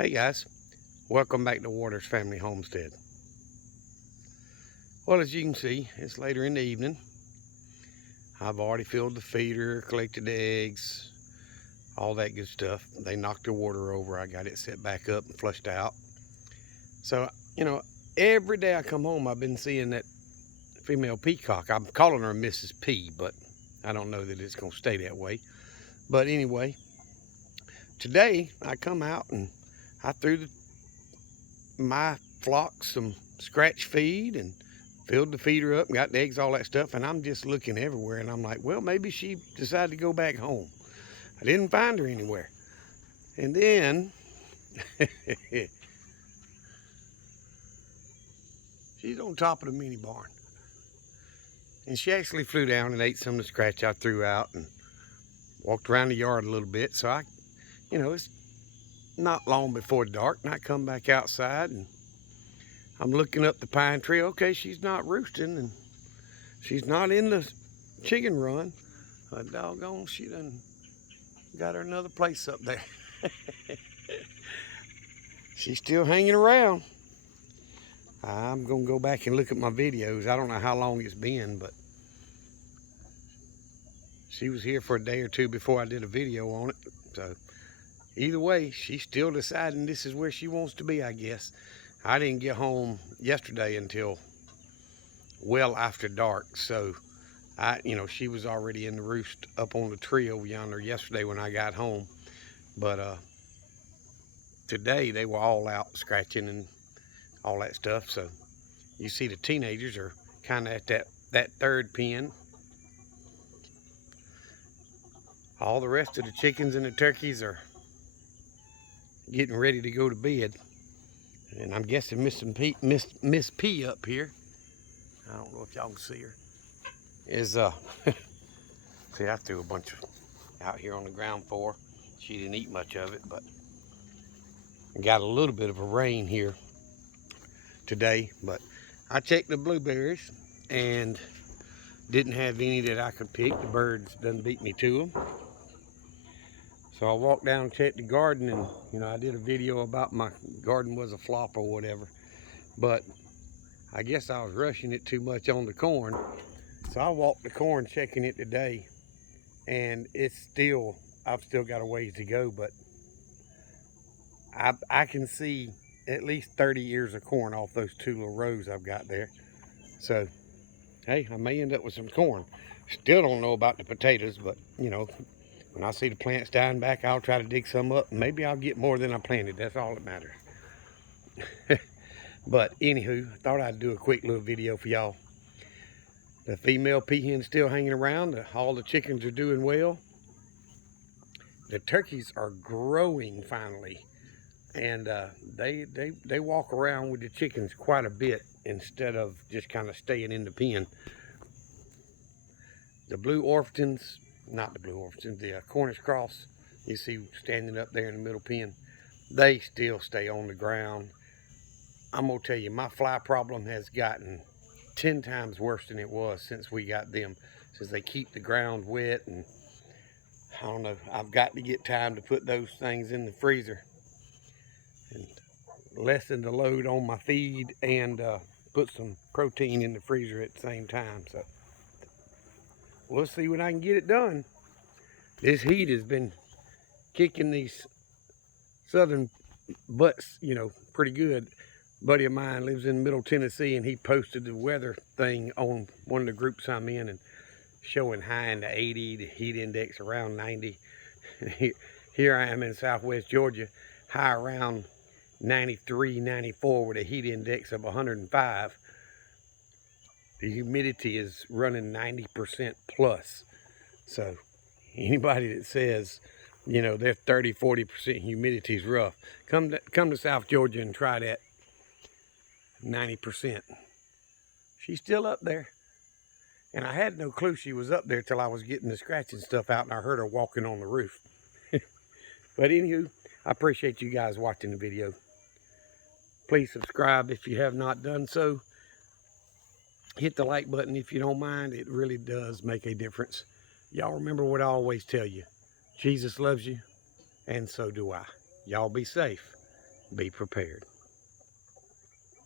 Hey guys, welcome back to Waters Family Homestead. Well, as you can see, it's later in the evening. I've already filled the feeder, collected the eggs, all that good stuff. They knocked the water over. I got it set back up and flushed out. So, you know, every day I come home, I've been seeing that female peacock. I'm calling her Mrs. P, but I don't know that it's going to stay that way. But anyway, today I come out and I threw my flock some scratch feed and filled the feeder up and got the eggs, all that stuff. And I'm just looking everywhere and I'm like, well, maybe she decided to go back home. I didn't find her anywhere. And then she's on top of the mini barn. And she actually flew down and ate some of the scratch I threw out and walked around the yard a little bit. So it's not long before dark and I come back outside and I'm looking up the pine tree. Okay, she's not roosting and she's not in the chicken run. But doggone, she done got her another place up there. She's still hanging around. I'm gonna go back and look at my videos. I don't know how long it's been, but she was here for a day or two before I did a video on it. So either way, she's still deciding this is where she wants to be, I guess. I didn't get home yesterday until well after dark, so she was already in the roost up on the tree over yonder yesterday when I got home. But today they were all out scratching and all that stuff. So you see the teenagers are kind of at that third pen. All the rest of the chickens and the turkeys are getting ready to go to bed. And I'm guessing Miss P up here, I don't know if y'all can see her, is see, I threw a bunch of out here on the ground for her. She didn't eat much of it, but got a little bit of a rain here today. But I checked the blueberries and didn't have any that I could pick. The birds done beat me to them. So I walked down and checked the garden, and I did a video about my garden was a flop or whatever. But I guess I was rushing it too much on the corn. So I walked the corn checking it today, and I've still got a ways to go, but I can see at least 30 ears of corn off those two little rows I've got there. So, hey, I may end up with some corn. Still don't know about the potatoes, but, when I see the plants dying back, I'll try to dig some up. Maybe I'll get more than I planted. That's all that matters. But, anywho, I thought I'd do a quick little video for y'all. The female peahen's still hanging around. All the chickens are doing well. The turkeys are growing finally. And they walk around with the chickens quite a bit instead of just kind of staying in the pen. The blue Orpingtons, not the blue Orpingtons, the Cornish cross, you see standing up there in the middle pen, they still stay on the ground. I'm gonna tell you, my fly problem has gotten 10 times worse than it was since we got them, since they keep the ground wet. And I don't know, I've got to get time to put those things in the freezer and lessen the load on my feed and put some protein in the freezer at the same time. So we'll see when I can get it done. This heat has been kicking these southern butts, pretty good. A buddy of mine lives in Middle Tennessee, and he posted the weather thing on one of the groups I'm in and showing high in the 80, the heat index around 90. Here I am in Southwest Georgia, high around 93, 94 with a heat index of 105. The humidity is running 90% plus. So anybody that says, they're 30, 40% humidity is rough, come to South Georgia and try that 90%. She's still up there. And I had no clue she was up there till I was getting the scratching stuff out and I heard her walking on the roof. But anywho, I appreciate you guys watching the video. Please subscribe if you have not done so. Hit the like button if you don't mind. It really does make a difference. Y'all remember what I always tell you. Jesus loves you, and so do I. Y'all be safe. be prepared.